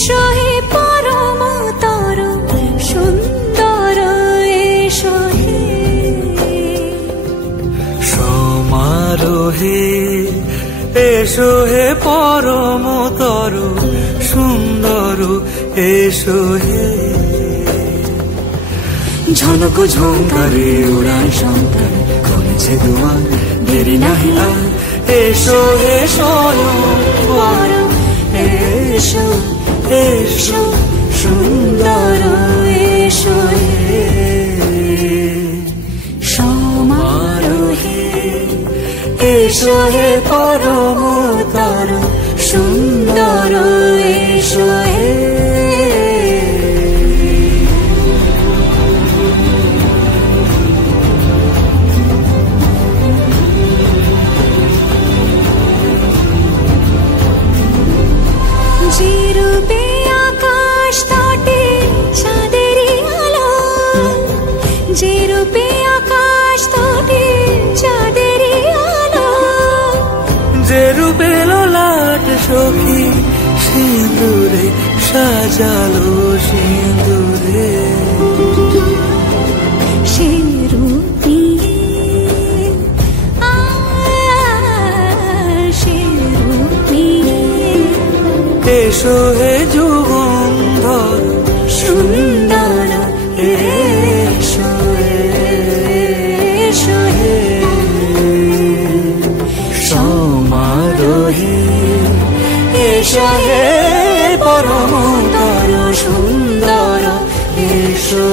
এসো হে পরম তর সুন্দর এসো হে সমারোহে এসো হে পরম তর সুন্দর এসো হে ঝনক ঝঙ্কারে উড়ায় শঙ্কর খুলেছে দুয়ার দেরি নাহি আর এসো হে স্বয়ং পরম এসো এসো সুন্দর এসো হে সমারোহে এসো হে পরম তর সুন্দর এসো হে যে রূপে আকাশ তটে চাঁদেরই আলো যে রূপে আকাশ তটে চাঁদেরই আলো যে রূপে ললাট সখী সিঁদুরে সাজালো সিঁদুরে সে রূপ নিয়ে সে রূপ নিয়ে এসো হে যুগন্ধর সুন্দর এসো এসো হে সমারোহে এসো হে পরম তর সুন্দর এসো